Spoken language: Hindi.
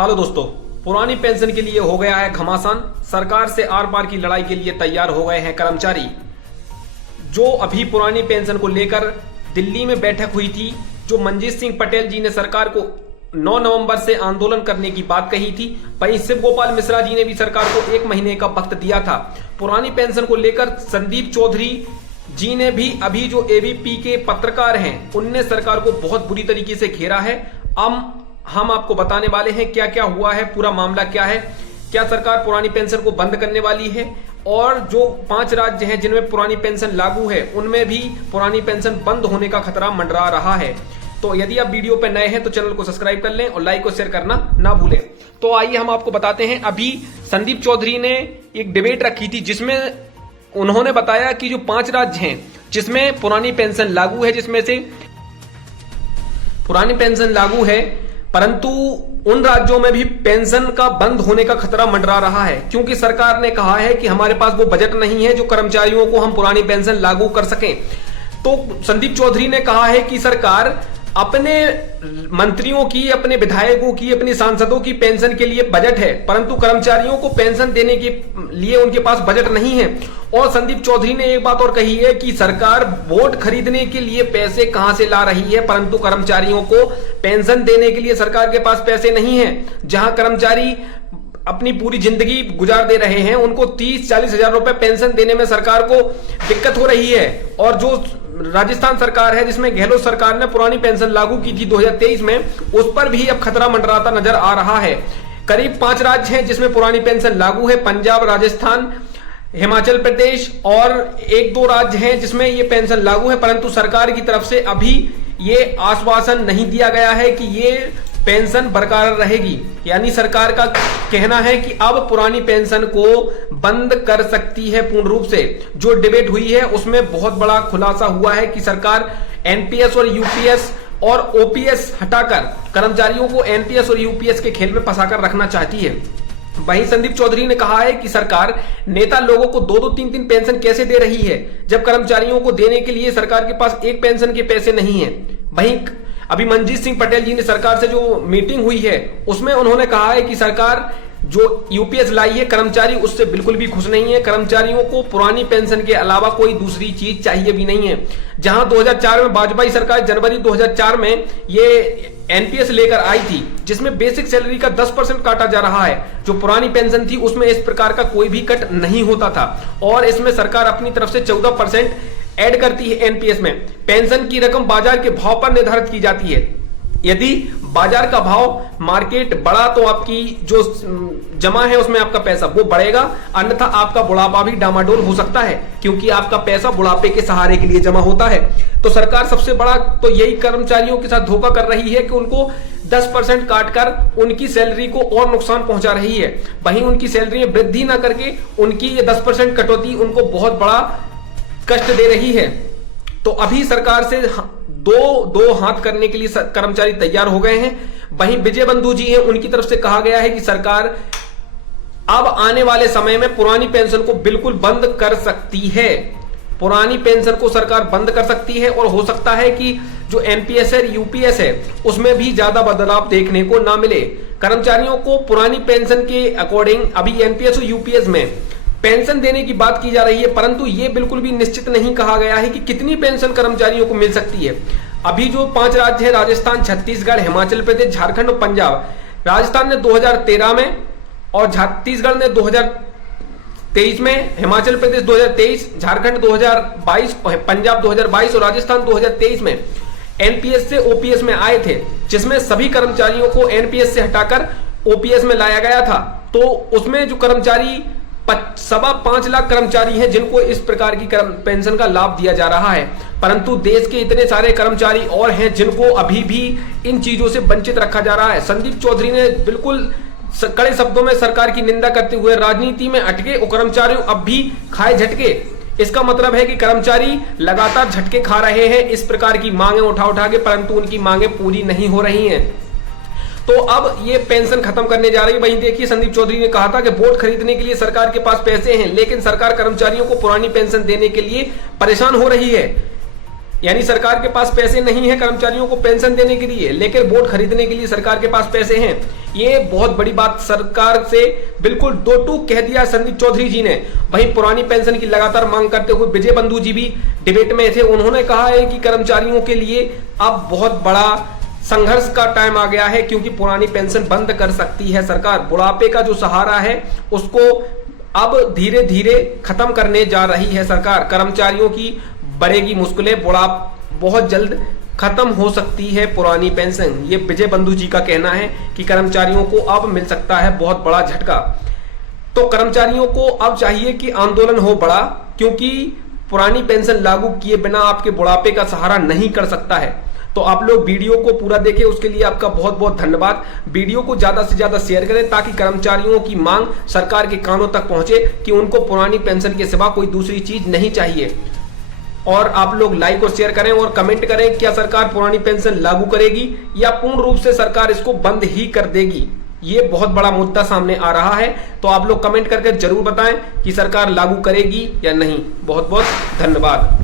हेलो दोस्तों, पुरानी पेंशन के लिए हो गया है घमासान। सरकार से आर पार की लड़ाई के लिए तैयार हो गए हैं कर्मचारी। जो अभी पुरानी पेंशन को लेकर दिल्ली में बैठक हुई थी, जो मंजीत सिंह पटेल जी ने सरकार को 9 नवंबर से आंदोलन करने की बात कही थी, वहीं शिव गोपाल मिश्रा जी ने भी सरकार को 1 महीने का वक्त दिया था। पुरानी पेंशन को लेकर संदीप चौधरी जी ने भी, अभी जो एबीपी के पत्रकार हैं, उनने सरकार को बहुत बुरी तरीके से घेरा है। हम आपको बताने वाले हैं क्या क्या हुआ है, पूरा मामला क्या है, क्या सरकार पुरानी पेंशन को बंद करने वाली है, और जो 5 राज्य हैं जिनमें पुरानी पेंशन लागू है, उनमें भी पुरानी पेंशन बंद होने का खतरा मंडरा रहा है। तो यदि आप वीडियो पे नए हैं तो चैनल को सब्सक्राइब कर लें और लाइक और शेयर करना ना भूलें। तो आइए हम आपको बताते हैं। अभी संदीप चौधरी ने एक डिबेट रखी थी जिसमें उन्होंने बताया कि जो 5 राज्य हैं जिसमें पुरानी पेंशन लागू है, जिसमें से पुरानी पेंशन लागू है, परंतु उन राज्यों में भी पेंशन का बंद होने का खतरा मंडरा रहा है, क्योंकि सरकार ने कहा है कि हमारे पास वो बजट नहीं है जो कर्मचारियों को हम पुरानी पेंशन लागू कर सकें। तो संदीप चौधरी ने कहा है कि सरकार अपने मंत्रियों की, अपने विधायकों की, अपनी सांसदों की पेंशन के लिए बजट है, परंतु कर्मचारियों को पेंशन देने के लिए उनके पास बजट नहीं है। और संदीप चौधरी ने एक बात और कही है कि सरकार वोट खरीदने के लिए पैसे कहां से ला रही है, परंतु कर्मचारियों को पेंशन देने के लिए सरकार के पास पैसे नहीं है। जहां कर्मचारी अपनी पूरी जिंदगी गुजार दे रहे हैं, उनको 30-40 हजार रुपए पेंशन देने में सरकार को दिक्कत हो रही है। और जो राजस्थान सरकार है, जिसमें गहलोत सरकार ने पुरानी पेंशन लागू की थी 2023 में, उस पर भी अब खतरा मंडराता नजर आ रहा है। करीब 5 राज्य हैं जिसमें पुरानी पेंशन लागू है, पंजाब, राजस्थान, हिमाचल प्रदेश, और 1-2 राज्य हैं जिसमें ये पेंशन लागू है, परंतु सरकार की तरफ से अभी ये आश्वासन नहीं दिया गया है कि ये पेंशन बरकरार रहेगी। यानी सरकार का कहना है कि अब पुरानी पेंशन को बंद कर सकती है पूर्ण रूप से। जो डिबेट हुई है उसमें बहुत बड़ा खुलासा हुआ है कि सरकार एनपीएस और यूपीएस और ओपीएस हटाकर कर्मचारियों को एनपीएस और यूपीएस के खेल में फंसाकर रखना चाहती है। वहीं संदीप चौधरी ने कहा है कि सरकार नेता लोगों को 2-2, 3-3 पेंशन कैसे दे रही है, जब कर्मचारियों को देने के लिए सरकार के पास एक पेंशन के पैसे नहीं है। वहीं अभी मंजीत सिंह पटेल जी ने सरकार से जो मीटिंग हुई है उसमें उन्होंने कहा है कि सरकार जो यूपीएस लाई है, कर्मचारी उससे बिल्कुल भी खुश नहीं है। कर्मचारियों को पुरानी पेंशन के अलावा कोई दूसरी चीज चाहिए भी नहीं है। जहां 2004 में वाजपेयी सरकार जनवरी 2004 में ये एनपीएस लेकर आई थी, जिसमें बेसिक सैलरी का 10% काटा जा रहा है। जो पुरानी पेंशन थी उसमें इस प्रकार का कोई भी कट नहीं होता था, और इसमें सरकार अपनी तरफ से 14% ऐड करती है एनपीएस में। पेंशन की रकम बाजार के भाव पर निर्धारित की जाती है। यदि बाजार का भाव, मार्केट बढ़ा तो आपकी जो जमा है उसमें आपका पैसा वो बढ़ेगा, अन्यथा आपका बुढ़ापा भी डामाडोल हो सकता है, क्योंकि आपका पैसा बुढ़ापे के सहारे के लिए जमा होता है। तो सरकार सबसे बड़ा तो यही कर्मचारियों के साथ धोखा कर रही है कि उनको 10% काटकर उनकी सैलरी को और नुकसान पहुंचा रही है। वहीं उनकी सैलरी में वृद्धि ना करके उनकी ये 10% कटौती उनको बहुत बड़ा कष्ट दे रही है। तो अभी सरकार से दो हाथ करने के लिए कर्मचारी तैयार हो गए हैं। वहीं विजय बंधु जी हैं, उनकी तरफ से कहा गया है कि सरकार अब आने वाले समय में पुरानी पेंशन को बिल्कुल बंद कर सकती है। पुरानी पेंशन को सरकार बंद कर सकती है, और हो सकता है कि जो एनपीएस है, यूपीएस है, उसमें भी ज्यादा बदलाव देखने को ना मिले। कर्मचारियों को पुरानी पेंशन के अकॉर्डिंग अभी एनपीएस और यूपीएस में पेंशन देने की बात की जा रही है, परंतु यह बिल्कुल भी निश्चित नहीं कहा गया है कि कितनी पेंशन कर्मचारियों को मिल सकती है। अभी जो 5 राज्य है, राजस्थान, छत्तीसगढ़, हिमाचल प्रदेश, झारखंड और पंजाब। राजस्थान ने 2013 में, और छत्तीसगढ़ ने 2023 में, हिमाचल प्रदेश 2023, झारखंड 2022, पंजाब 2022 और राजस्थान 2023 में एनपीएस से ओपीएस में आए थे, जिसमें सभी कर्मचारियों को एनपीएस से हटाकर ओपीएस में लाया गया था। तो उसमें जो कर्मचारी 5.25 लाख कर्मचारी हैं जिनको इस प्रकार की पेंशन का लाभ दिया जा रहा है, परंतु देश के इतने सारे कर्मचारी और हैं जिनको अभी भी इन चीजों से वंचित रखा जा रहा है। संदीप चौधरी ने बिल्कुल कड़े शब्दों में सरकार की निंदा करते हुए राजनीति में अटके और कर्मचारी अब भी खाए झटके। इसका मतलब है कि कर्मचारी लगातार झटके खा रहे हैं इस प्रकार की मांगे उठा के, परंतु उनकी मांगे पूरी नहीं हो रही हैं। तो अब ये पेंशन खत्म करने जा रही है। वहीं देखिए, संदीप चौधरी ने कहा था कि वोट खरीदने के लिए सरकार के पास पैसे हैं, लेकिन सरकार कर्मचारियों को पुरानी पेंशन देने के लिए परेशान हो रही है। यानी सरकार के पास पैसे नहीं है कर्मचारियों को पेंशन देने के लिए, लेकिन वोट खरीदने के लिए सरकार के पास पैसे हैं। ये बहुत बड़ी बात सरकार से बिल्कुल दो टूक कह दिया संदीप चौधरी जी ने। वहीं पुरानी पेंशन की लगातार मांग करते हुए विजय बंधु जी भी डिबेट में थे। उन्होंने कहा है कि कर्मचारियों के लिए अब बहुत बड़ा संघर्ष का टाइम आ गया है, क्योंकि पुरानी पेंशन बंद कर सकती है सरकार। बुढ़ापे का जो सहारा है उसको अब धीरे धीरे खत्म करने जा रही है सरकार। कर्मचारियों की बढ़ेगी मुश्किलें, बहुत जल्द खत्म हो सकती है पुरानी पेंशन। ये विजय बंधु जी का कहना है कि कर्मचारियों को अब मिल सकता है बहुत बड़ा झटका। तो कर्मचारियों को अब चाहिए कि आंदोलन हो बड़ा, क्योंकि पुरानी पेंशन लागू किए बिना आपके बुढ़ापे का सहारा नहीं कर सकता है। तो आप लोग वीडियो को पूरा देखें, उसके लिए आपका बहुत बहुत धन्यवाद। वीडियो को ज्यादा से ज्यादा शेयर करें ताकि कर्मचारियों की मांग सरकार के कानों तक पहुंचे कि उनको पुरानी पेंशन के सिवा कोई दूसरी चीज नहीं चाहिए। और आप लोग लाइक और शेयर करें और कमेंट करें, क्या सरकार पुरानी पेंशन लागू करेगी या पूर्ण रूप से सरकार इसको बंद ही कर देगी। ये बहुत बड़ा मुद्दा सामने आ रहा है, तो आप लोग कमेंट करके जरूर बताएं कि सरकार लागू करेगी या नहीं। बहुत बहुत धन्यवाद।